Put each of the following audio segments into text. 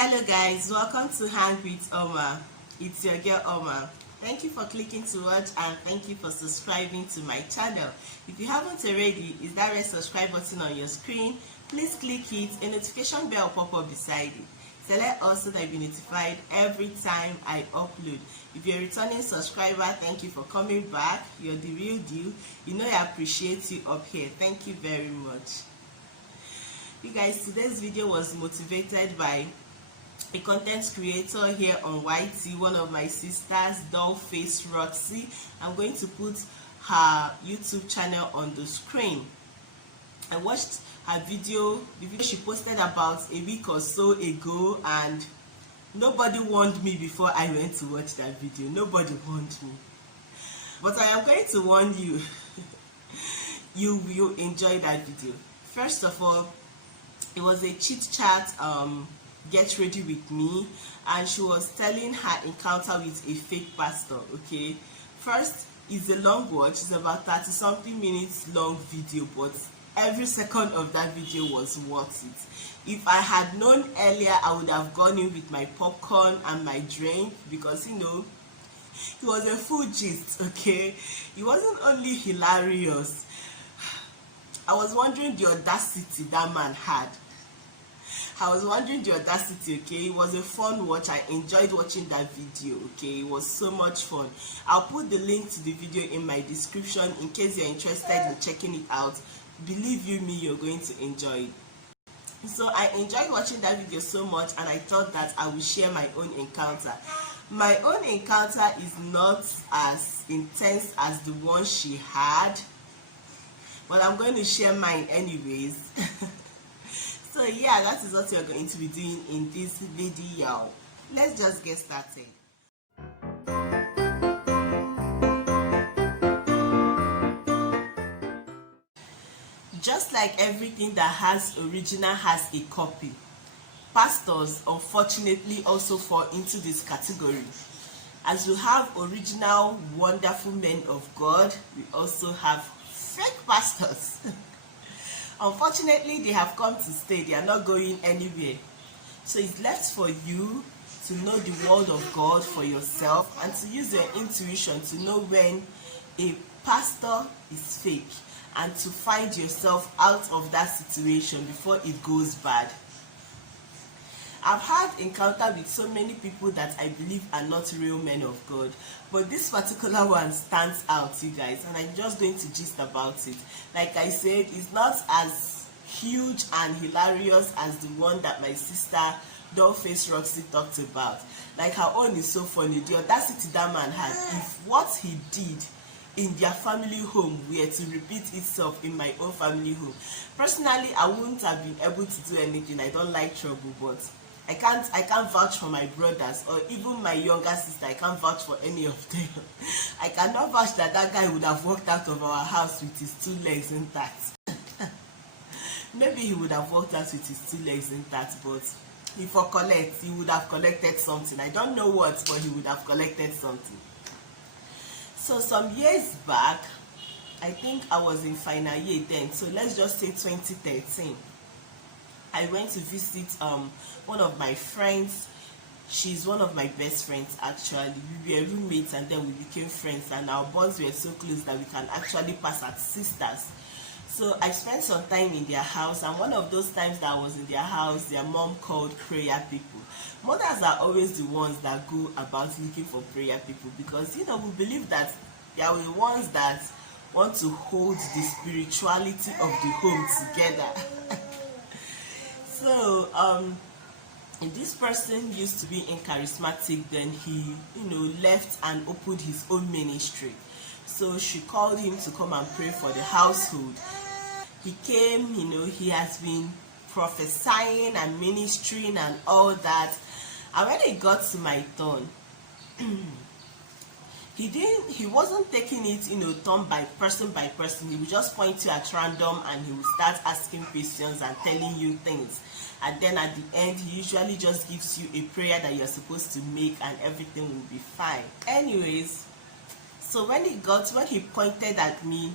Hello guys, welcome to Hang with Oma. It's your girl Oma. Thank you for clicking to watch and thank you for subscribing to my channel. If you haven't already, is that red subscribe button on your screen? Please click it. A notification bell will pop up beside it. Select also that you'll be notified every time I upload. If you're a returning subscriber, thank you for coming back. You're the real deal. You know I appreciate you up here. Thank you very much. You guys, today's video was motivated by a content creator here on YT, one of my sisters, Dollface Roxy. I'm going to put her YouTube channel on the screen. I watched her video, the video she posted about a week or so ago, and nobody warned me before I went to watch that video. Nobody warned me. But I am going to warn you. You will enjoy that video. First of all, it was a chit chat, get ready with me, and she was telling her encounter with a fake pastor. Okay, first, it's a long watch. It's about 30 something minutes long video, but every second of that video was worth it. If I had known earlier, I would have gone in with my popcorn and my drink, because it was a full gist. Okay, it wasn't only hilarious. I was wondering the audacity that man had. Okay? It was a fun watch. I enjoyed watching that video, okay? It was so much fun. I'll put the link to the video in my description in case you're interested in checking it out. Believe you me, you're going to enjoy it. So I enjoyed watching that video so much, and I thought that I would share my own encounter. My own encounter is not as intense as the one she had, but I'm going to share mine anyways. So yeah, that is what you're going to be doing in this video. Let's just get started. Just like everything that has original has a copy, pastors unfortunately also fall into this category. As we have original wonderful men of God, we also have fake pastors. Unfortunately, they have come to stay. They are not going anywhere. So it's left for you to know the word of God for yourself and to use your intuition to know when a pastor is fake and to find yourself out of that situation before it goes bad. I've had encounter with so many people that I believe are not real men of God, but this particular one stands out, you guys, and I'm just going to gist about it. Like I said, it's not as huge and hilarious as the one that my sister Dollface Roxy talked about. Like, her own is so funny. The audacity that man had, if what he did in their family home were to repeat itself in my own family home. Personally, I wouldn't have been able to do anything. I don't like trouble, but I can't vouch for my brothers or even my younger sister. I can't vouch for any of them. I cannot vouch that guy would have walked out of our house with his 2 legs intact. Maybe he would have walked out with his 2 legs intact, but he would have collected something. I don't know what, but he would have collected something. So some years back, I think I was in final year then, so let's just say 2013. I went to visit one of my friends. She's one of my best friends actually. We were roommates and then we became friends, and our bonds were so close that we can actually pass as sisters. So I spent some time in their house, and one of those times that I was in their house, their mom called prayer people. Mothers are always the ones that go about looking for prayer people, because we believe that they are the ones that want to hold the spirituality of the home together. So this person used to be in charismatic, then he left and opened his own ministry. So she called him to come and pray for the household. He came, he has been prophesying and ministering and all that. And when it got to my turn, he wasn't taking it turn by person. He would just point you at random and he would start asking questions and telling you things, and then at the end he usually just gives you a prayer that you're supposed to make and everything will be fine. Anyways, so when he pointed at me,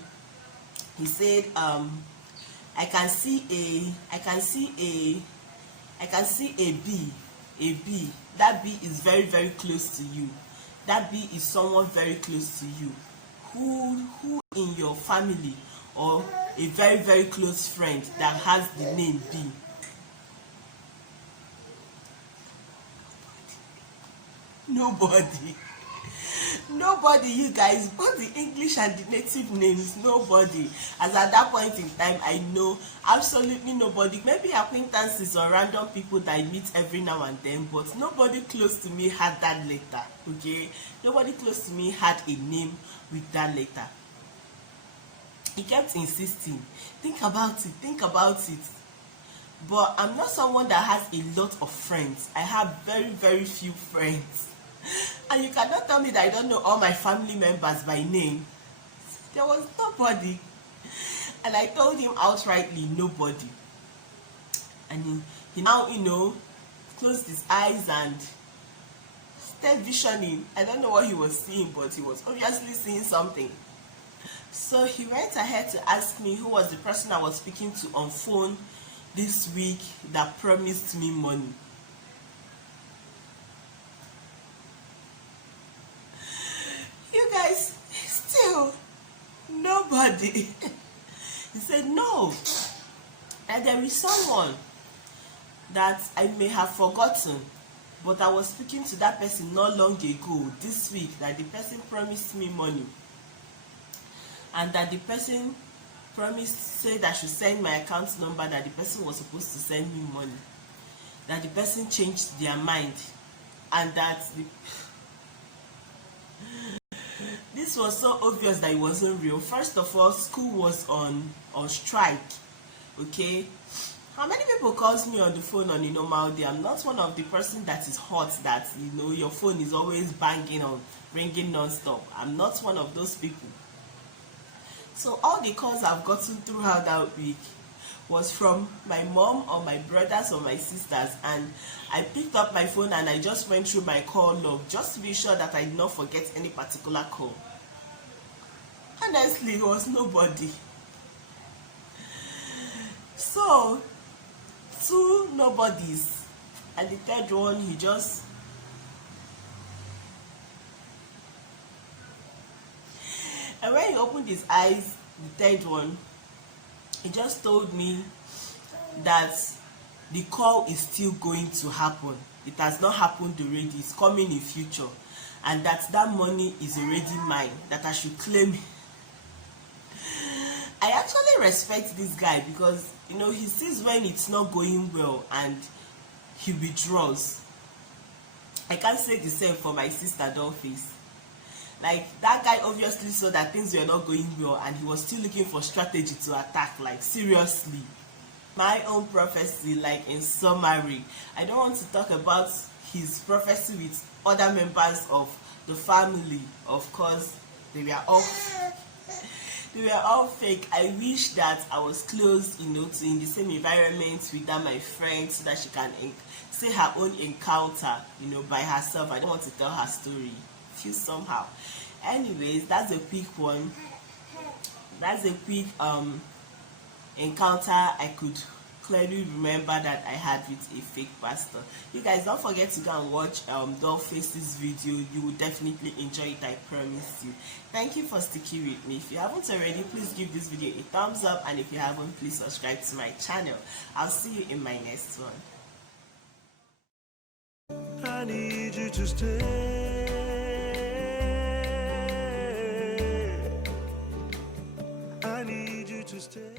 he said, I can see a bee a B, that B is very, very close to you. That B is someone very close to you. Who in your family or a very, very close friend that has the name B? Nobody. Nobody, you guys, both the English and the native names, nobody. As at that point in time, I know absolutely nobody. Maybe acquaintances or random people that I meet every now and then, but nobody close to me had that letter, okay? Nobody close to me had a name with that letter. He kept insisting, think about it, think about it. But I'm not someone that has a lot of friends. I have very, very few friends. And you cannot tell me that I don't know all my family members by name. There was nobody. And I told him outrightly, nobody. And he now, closed his eyes and started visioning. I don't know what he was seeing, but he was obviously seeing something. So he went ahead to ask me who was the person I was speaking to on phone this week that promised me money. You guys, still nobody. He said no, and there is someone that I may have forgotten, but I was speaking to that person not long ago this week, that the person promised me money, and that the person said I should send my account number, that the person was supposed to send me money, that the person changed their mind, and that this was so obvious that it wasn't real. First of all, school was on strike, okay? How many people calls me on the phone on a normal day? I'm not one of the person that is hot, that your phone is always banging on, ringing non-stop. I'm not one of those people. So all the calls I've gotten throughout that week was from my mom or my brothers or my sisters, and I picked up my phone and I just went through my call log just to be sure that I did not forget any particular call. Honestly, it was nobody. So 2 nobodies, and the third one, he just and when he opened his eyes, the third one, he just told me that the call is still going to happen. It has not happened already, it's coming in future, and that money is already mine, that I should claim it. I actually respect this guy because he sees when it's not going well and he withdraws. I can't say the same for my sister Dollface. Like, that guy obviously saw that things were not going well and he was still looking for strategy to attack. Like, seriously. My own prophecy, like, in summary, I don't want to talk about his prophecy with other members of the family. Of course, they were all fake. I wish that I was close, to in the same environment with my friend, so that she can say her own encounter, by herself. I don't want to tell her story. Feel somehow. Anyways, that's a quick one. That's a quick encounter I could clearly remember that I had with a fake pastor. You guys, don't forget to go and watch Dollface's video. You will definitely enjoy it, I promise you. Thank you for sticking with me. If you haven't already, please give this video a thumbs up, and if you haven't, please subscribe to my channel. I'll see you in my next one. I need you to stay. I need you to stay.